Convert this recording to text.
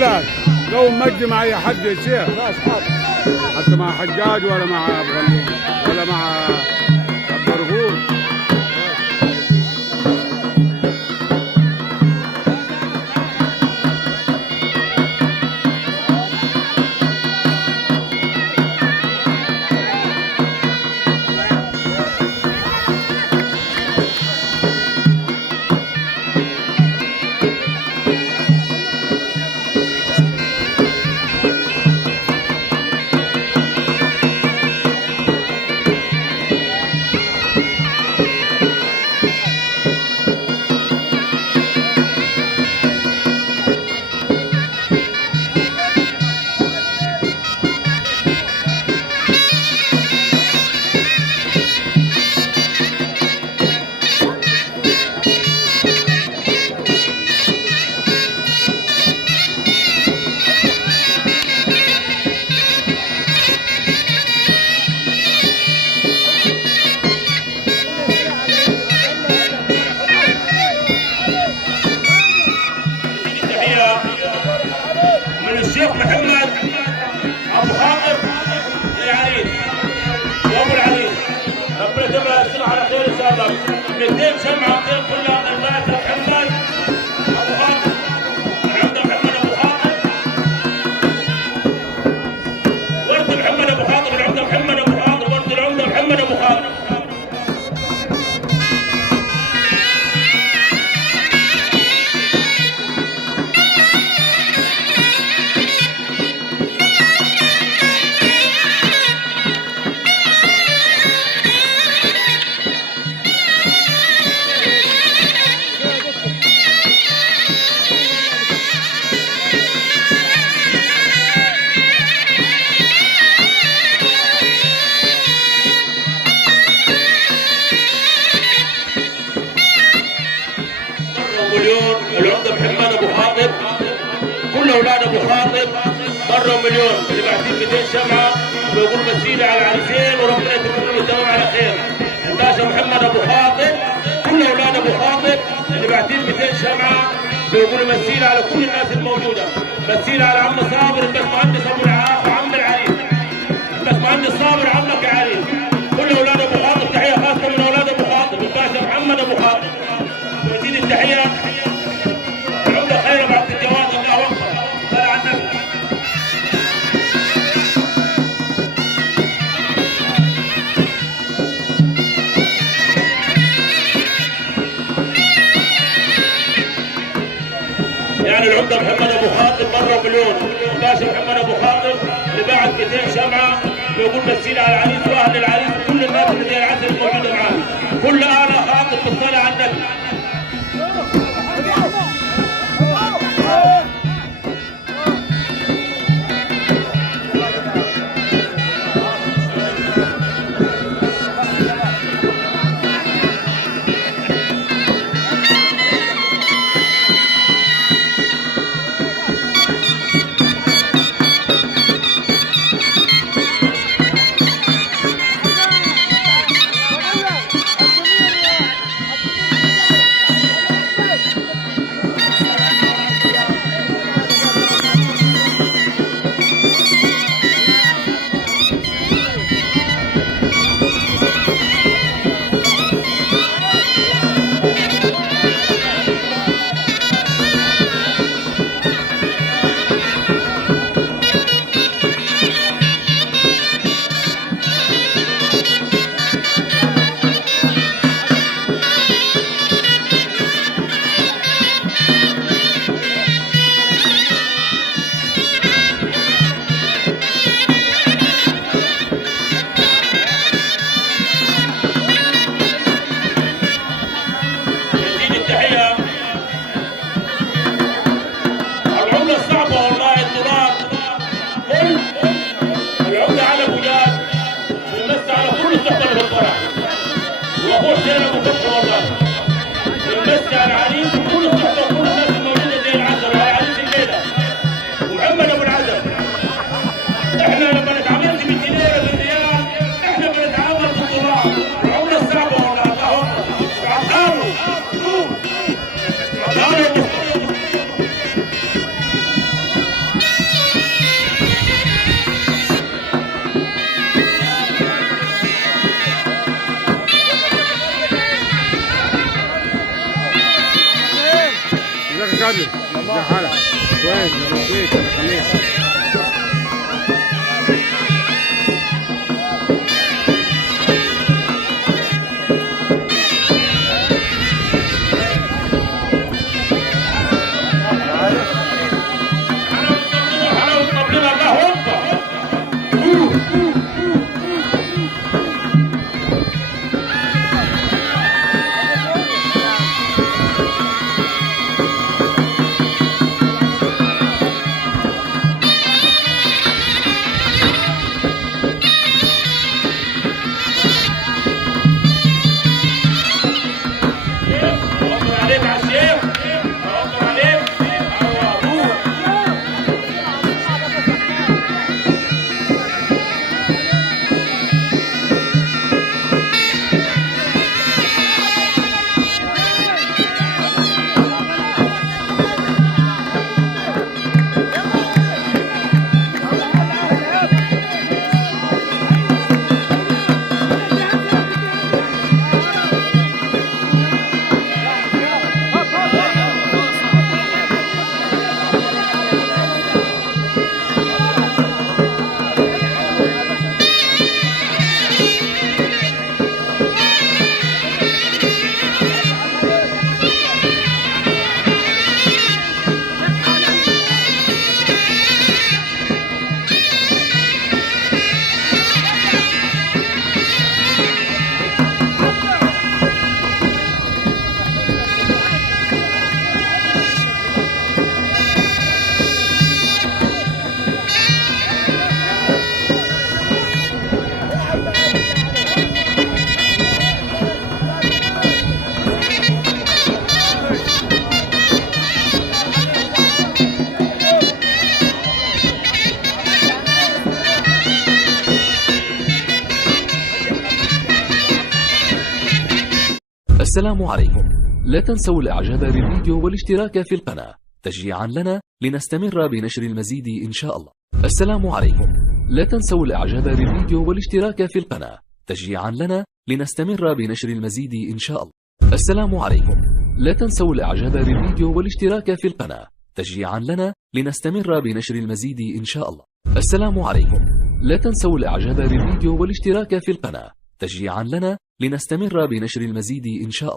لك لو مجي مع اي حد يا شيخ، حتى مع حجاج ولا مع ابو غلوم ولا مع عبد الرغوف. الشيخ محمد ابو خاطر العريس وابو العريس، ربنا يجمع السنه على خير ان شاء الله. 200 شمعه خير كلها البنات محمد ابو خاطر، العمده محمد ابو خاطر، ورد محمد ابو خاطر، العمده محمد ابو خاطر، ورد العمده محمد ابو خاطر. العمده محمد ابو خاطر، كل اولاد ابو خاطر مروا مليون، اللي باعتين 200 شمعه ويقول مسيله على العريسين وربنا يتمم له التمام على خير. الباشا محمد ابو خاطر، كل اولاد ابو خاطر اللي باعتين 200 شمعه بيقولوا مسيله على كل الناس الموجوده، مسيله على عم صابر الباشمهندس ابو العاف وعم العريس، الباشمهندس صابر عمك يا عريس، كل اولاد ابو خاطر. تحيه خاصه من اولاد ابو خاطر الباشا محمد ابو خاطر. ويزيد التحيه العمده خير ابو عبد الجواد، الله اكبر، صلى على النبي. يعني العمده محمد ابو خاطر مره مليون، الباشا محمد ابو خاطر اللي باعت 200 شمعه بيقول مسيله على العريس واهل العريس وكل الناس اللي زي العسل الموجوده معاه، كل انا خاطر بالصلاه على النبي. تكرر زحلق كويس يرضيك يخليك. السلام عليكم. لا تنسوا الاعجاب بالفيديو والاشتراك في القناة تشجيعا لنا لنستمر بنشر المزيد ان شاء الله. السلام عليكم. لا تنسوا الاعجاب بالفيديو والاشتراك في القناة تشجيعا لنا لنستمر بنشر المزيد ان شاء الله. السلام عليكم. لا تنسوا الاعجاب بالفيديو والاشتراك في القناة تشجيعا لنا لنستمر بنشر المزيد ان شاء الله. السلام عليكم. لا تنسوا الاعجاب بالفيديو والاشتراك في القناة تشجيعا لنا لنستمر بنشر المزيد ان شاء الله.